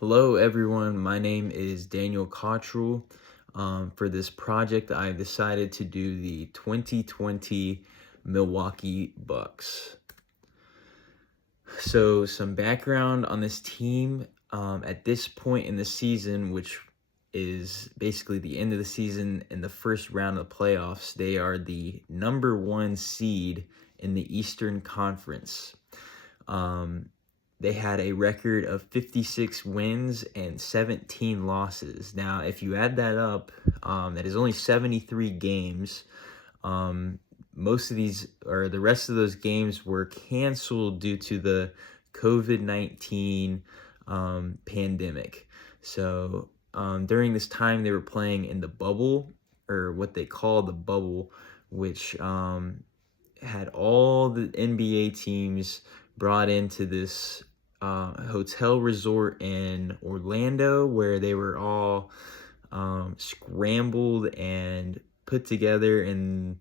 Hello everyone, my name is Daniel Cottrill. For this project, I decided to do the 2020 Milwaukee Bucks. So some background on this team. At this point in the season, which is basically the end of the season and the first round of the playoffs, they are the number 1 seed in the Eastern Conference. They had a record of 56 wins and 17 losses. Now, if you add that up, that is only 73 games. Most of these, or the rest of those games, were canceled due to the COVID-19 pandemic. So during this time, they were playing in the bubble, or what they call the bubble, which had all the NBA teams brought into this hotel resort in Orlando, where they were all scrambled and put together and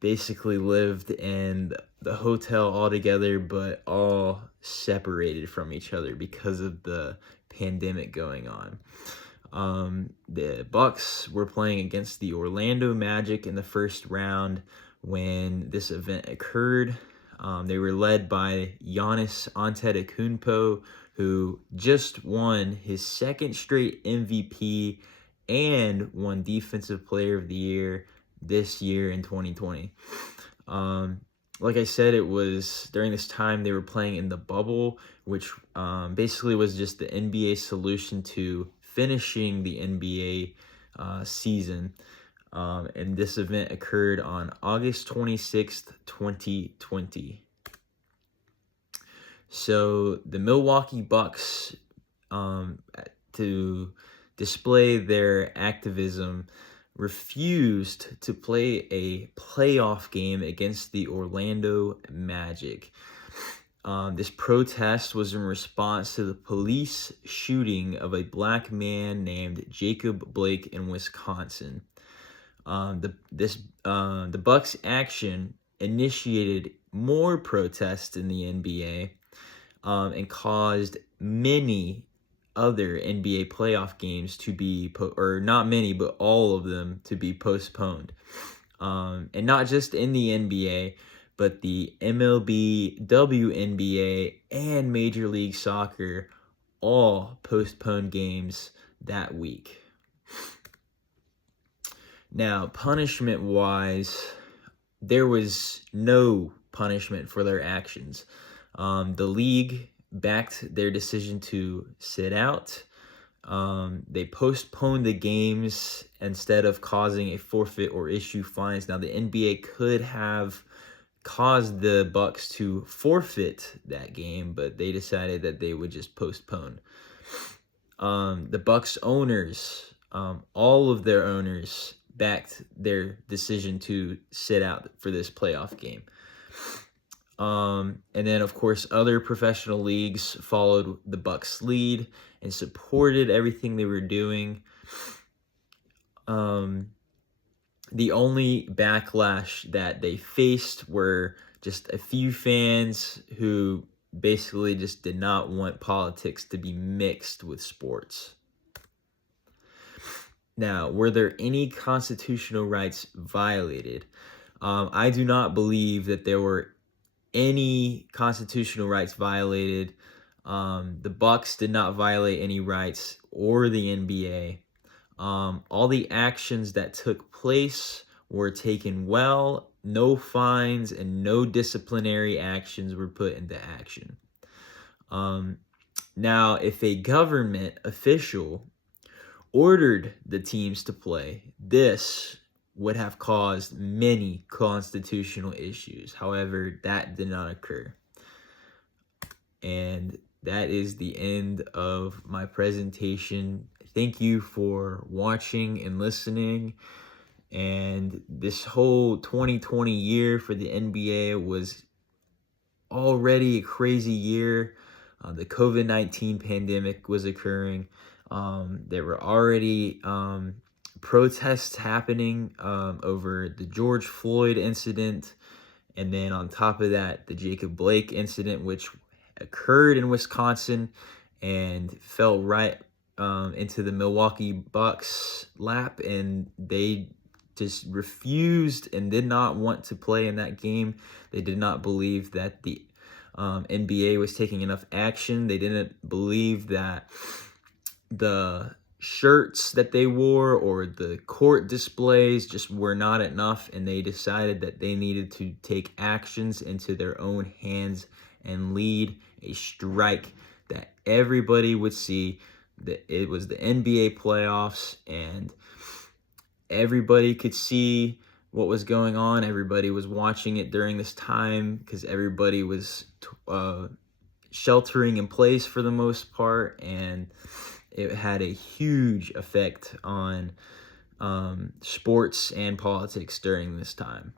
basically lived in the hotel all together, but all separated from each other because of the pandemic going on. The Bucks were playing against the Orlando Magic in the first round when this event occurred. They were led by Giannis Antetokounmpo, who just won his second straight MVP and won Defensive Player of the Year this year in 2020. Like I said, it was during this time they were playing in the bubble, which basically was just the NBA solution to finishing the NBA season. And this event occurred on August 26th, 2020. So the Milwaukee Bucks, to display their activism, refused to play a playoff game against the Orlando Magic. This protest was in response to the police shooting of a black man named Jacob Blake in Wisconsin. The Bucks' action initiated more protests in the NBA and caused many other NBA playoff games to be, or not many, but all of them to be postponed. And not just in the NBA, but the MLB, WNBA, and Major League Soccer all postponed games that week. Now, punishment-wise, there was no punishment for their actions. The league backed their decision to sit out. They postponed the games instead of causing a forfeit or issue fines. Now, the NBA could have caused the Bucks to forfeit that game, but they decided that they would just postpone. The Bucks owners, all of their owners, backed their decision to sit out for this playoff game. And then, of course, other professional leagues followed the Bucks' lead and supported everything they were doing. The only backlash that they faced were just a few fans who basically just did not want politics to be mixed with sports. Now, were there any constitutional rights violated? I do not believe that there were any constitutional rights violated. The Bucks did not violate any rights, or the NBA. All the actions that took place were taken well. No fines and no disciplinary actions were put into action. Now, if a government official ordered the teams to play, this would have caused many constitutional issues. However, that did not occur. And that is the end of my presentation. Thank you for watching and listening. And this whole 2020 year for the NBA was already a crazy year. The COVID-19 pandemic was occurring. There were already protests happening over the George Floyd incident. And then on top of that, the Jacob Blake incident, which occurred in Wisconsin and fell right into the Milwaukee Bucks lap, and they just refused and did not want to play in that game. They did not believe that the NBA was taking enough action. They didn't believe that the shirts that they wore or the court displays just were not enough, and they decided that they needed to take actions into their own hands and lead a strike that everybody would see. That it was the NBA playoffs, and everybody could see what was going on. Everybody was watching it during this time because everybody was sheltering in place for the most part, and it had a huge effect on sports and politics during this time.